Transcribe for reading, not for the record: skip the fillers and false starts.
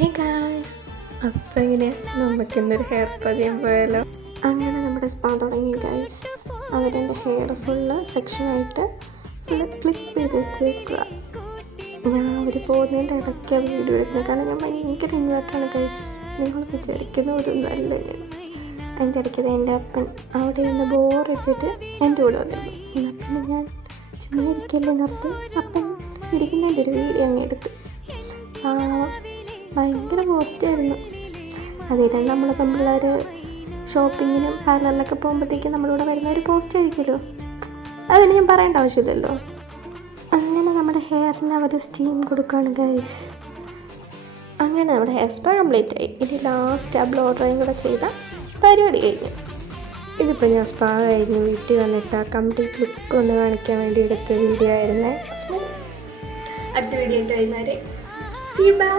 Hey guys, അപ്പം ഇങ്ങനെ നമുക്കിന്നൊരു ഹെയർ സ്പാ ചെയ്യാൻ പോയാലോ? അങ്ങനെ നമ്മുടെ സ്പാ തുടങ്ങി ഗായ്സ്. അവരെൻ്റെ ഹെയർ ഫുള്ള് സെക്ഷനായിട്ട് ഫുള്ള് ക്ലിപ്പ് ചെയ്ത് വെച്ചേക്കുക. ഞാൻ അവർ പോകുന്നതിൻ്റെ ഇടയ്ക്ക് വീഡിയോ എടുക്കുന്നത് കാരണം ഞാൻ ഭയങ്കര ഇൻവേർട്ടാണ് ഗായ്സ്. നിങ്ങൾ വിചാരിക്കുന്ന ഒരു നല്ല ഞാൻ അതിൻ്റെ ഇടയ്ക്കത് എൻ്റെ അപ്പൻ അവിടെ നിന്ന് ബോറടിച്ചിട്ട് എൻ്റെ കൂടെ വന്നിരുന്നു. എന്നാൽ പിന്നെ ഞാൻ ചുമ്മാ ഇരിക്കല്ലേ നിർത്തി അപ്പൻ ഇരിക്കുന്നതിൻ്റെ ഒരു വീഡിയോ അങ്ങ് എടുത്ത്. ഭയങ്കര പോസ്റ്റായിരുന്നു. അതിൽ നമ്മൾ പെൺപിള്ളേർ ഷോപ്പിങ്ങിനും പാർലറിലൊക്കെ പോകുമ്പോഴത്തേക്കും നമ്മളിവിടെ വരുന്ന ഒരു പോസ്റ്റ് ആയിരിക്കുമല്ലോ, അതിന് ഞാൻ പറയേണ്ട ആവശ്യമില്ലല്ലോ. അങ്ങനെ നമ്മുടെ ഹെയറിന് അവർ സ്റ്റീം കൊടുക്കുകയാണ് ഗൈസ്. അങ്ങനെ നമ്മുടെ ഹെയർ സ്പാ കംപ്ലീറ്റ് ആയി. ഇനി ലാസ്റ്റ് ആ ബ്ലോ ഡ്രൈയും കൂടെ ചെയ്ത പരിപാടി കഴിഞ്ഞു. ഇതിപ്പോൾ ഞാൻ സ്പാ കഴിഞ്ഞ് വീട്ടിൽ വന്നിട്ട് ആ കംപ്ലീറ്റ് ലുക്ക് ഒന്ന് കാണിക്കാൻ വേണ്ടി എടുത്ത വീഡിയോ ആയിരുന്നേ. അടുത്ത വീഡിയോ ആയിട്ട് വരുന്നവരെ സീ ബൈ.